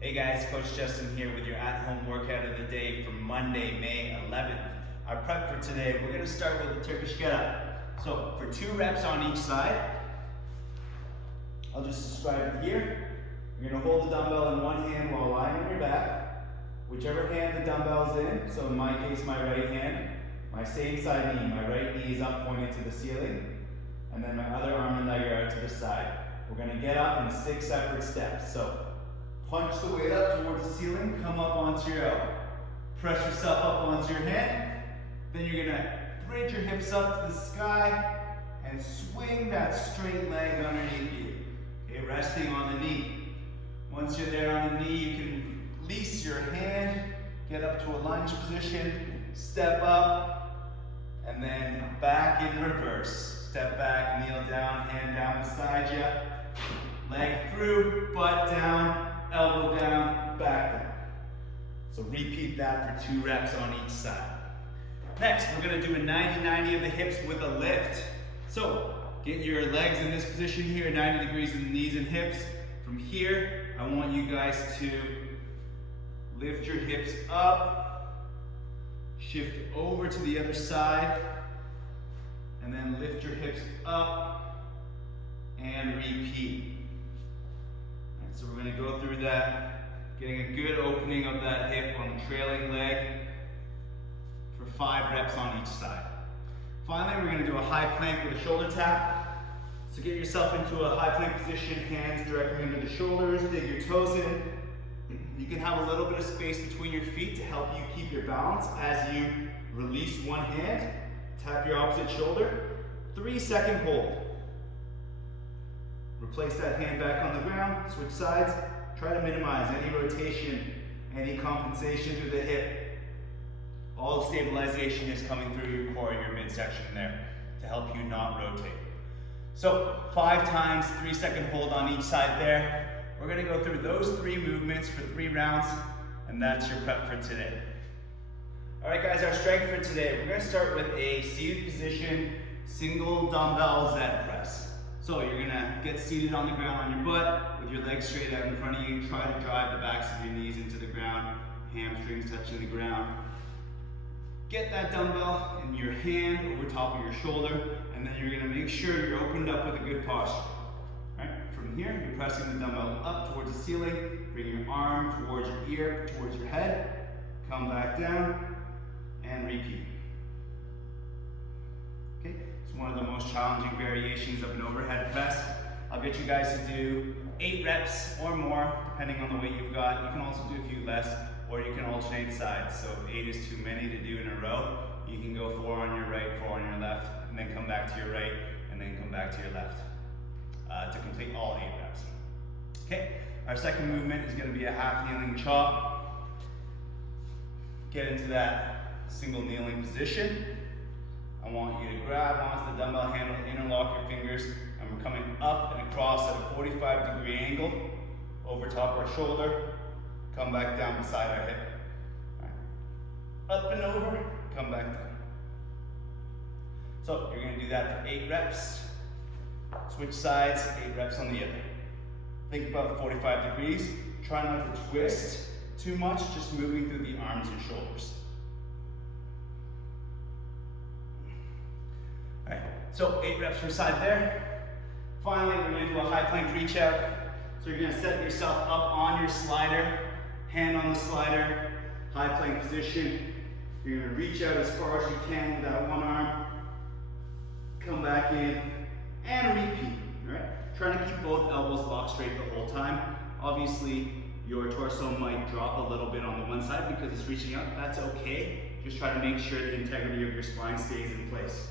Hey guys, Coach Justin here with your at-home workout of the day for Monday, May 11th. Our prep for today, we're going to start with the Turkish get-up. So for 2 reps on each side, I'll just describe it here. You're going to hold the dumbbell in one hand while lying on your back. Whichever hand the dumbbell's in, so in my case my right hand, my same side knee, my right knee is up pointed to the ceiling, and then my other arm and leg are out to the side. We're going to get up in 6 separate steps. So punch the weight up towards the ceiling, come up onto your elbow. Press yourself up onto your hand. Then you're gonna bridge your hips up to the sky and swing that straight leg underneath you. Okay, resting on the knee. Once you're there on the knee, you can release your hand, get up to a lunge position, step up, and then back in reverse. Step back, kneel down, hand down beside you. Leg through, butt down, elbow down, back down. So repeat that for 2 reps on each side. Next, we're gonna do a 90-90 of the hips with a lift. So get your legs in this position here, 90 degrees in the knees and hips. From here, I want you guys to lift your hips up, shift over to the other side, and then lift your hips up and repeat. So we're going to go through that, getting a good opening of that hip on the trailing leg for 5 reps on each side. Finally, we're going to do a high plank with a shoulder tap. So get yourself into a high plank position, hands directly under the shoulders, dig your toes in. You can have a little bit of space between your feet to help you keep your balance as you release one hand, tap your opposite shoulder, 3-second hold. Replace that hand back on the ground, switch sides, try to minimize any rotation, any compensation through the hip. All the stabilization is coming through your core, your midsection there, to help you not rotate. So 5 times, 3-second hold on each side there. We're gonna go through those 3 movements for 3 rounds, and that's your prep for today. All right guys, our strength for today, we're gonna start with a seated position, single dumbbell Z press. So you're gonna get seated on the ground on your butt with your legs straight out in front of you. Try to drive the backs of your knees into the ground, hamstrings touching the ground. Get that dumbbell in your hand over top of your shoulder, and then you're gonna make sure you're opened up with a good posture. All right? From here, you're pressing the dumbbell up towards the ceiling, bring your arm towards your ear, towards your head, come back down, and repeat. Okay? It's one of the most challenging variations of an overhead press. I'll get you guys to do 8 reps or more, depending on the weight you've got. You can also do a few less, or you can alternate sides. So if 8 is too many to do in a row, you can go 4 on your right, 4 on your left, and then come back to your right, and then come back to your left to complete all 8 reps. Okay, our second movement is going to be a half kneeling chop. Get into that single kneeling position. I want you to grab onto the dumbbell handle, interlock your fingers, and we're coming up and across at a 45-degree angle, over top our shoulder, come back down beside our hip. Right. Up and over, come back down. So you're gonna do that for 8 reps. Switch sides, 8 reps on the other. Think about 45 degrees. Try not to twist too much, just moving through the arms and shoulders. All right, so 8 reps per side there. Finally, we're gonna do a high plank reach out. So you're gonna set yourself up on your slider, hand on the slider, high plank position. You're gonna reach out as far as you can with that one arm, come back in, and repeat, all right? Trying to keep both elbows locked straight the whole time. Obviously, your torso might drop a little bit on the one side because it's reaching out. That's okay. Just try to make sure the integrity of your spine stays in place.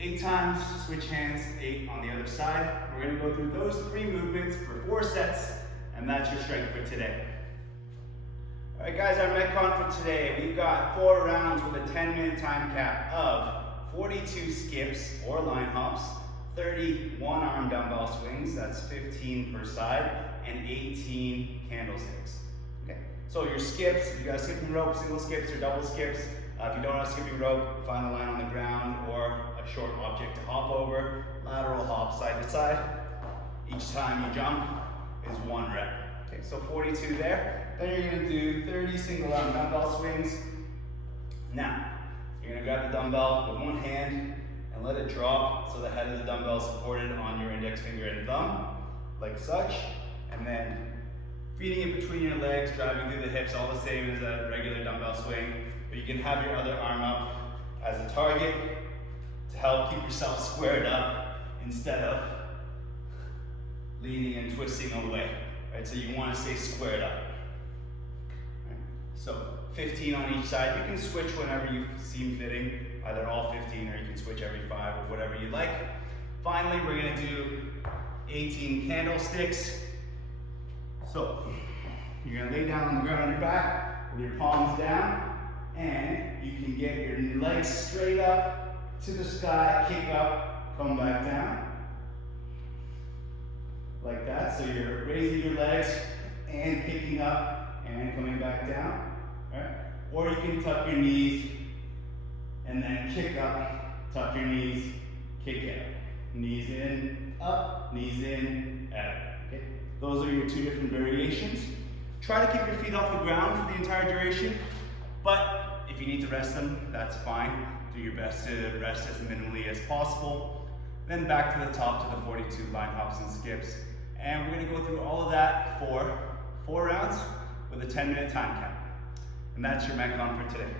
8 times, switch hands, 8 on the other side. We're gonna go through those 3 movements for 4 sets, and that's your strength for today. All right guys, our Metcon for today, we've got 4 rounds with a 10-minute time cap of 42 skips or line hops, 30 one-arm dumbbell swings, that's 15 per side, and 18 candlesticks. Okay, so your skips, you got a skipping rope, single skips or double skips. If you don't have a skipping rope, find a line on the ground or a short object to hop over. Lateral hop side to side. Each time you jump is 1 rep. Okay, so 42 there. Then you're gonna do 30 single arm dumbbell swings. Now, you're gonna grab the dumbbell with one hand and let it drop so the head of the dumbbell is supported on your index finger and thumb, like such. And then feeding it between your legs, driving through the hips, all the same as a regular dumbbell swing. But you can have your other arm up as a target to help keep yourself squared up instead of leaning and twisting away. Right? So you want to stay squared up. Right? So 15 on each side. You can switch whenever you seem fitting, either all 15 or you can switch every 5 or whatever you like. Finally, we're going to do 18 candlesticks. So you're going to lay down on the ground on your back with your palms down, and you can get your legs straight up to the sky, kick up, come back down. Like that. So you're raising your legs and kicking up and coming back down. Right? Or you can tuck your knees and then kick up, tuck your knees, kick out. Knees in, up, knees in, out. Okay? Those are your 2 different variations. Try to keep your feet off the ground for the entire duration, but if you need to rest them, that's fine. Do your best to rest as minimally as possible. Then back to the top to the 42 line hops and skips. And we're gonna go through all of that for 4 rounds with a 10-minute time cap. And that's your Metcon for today.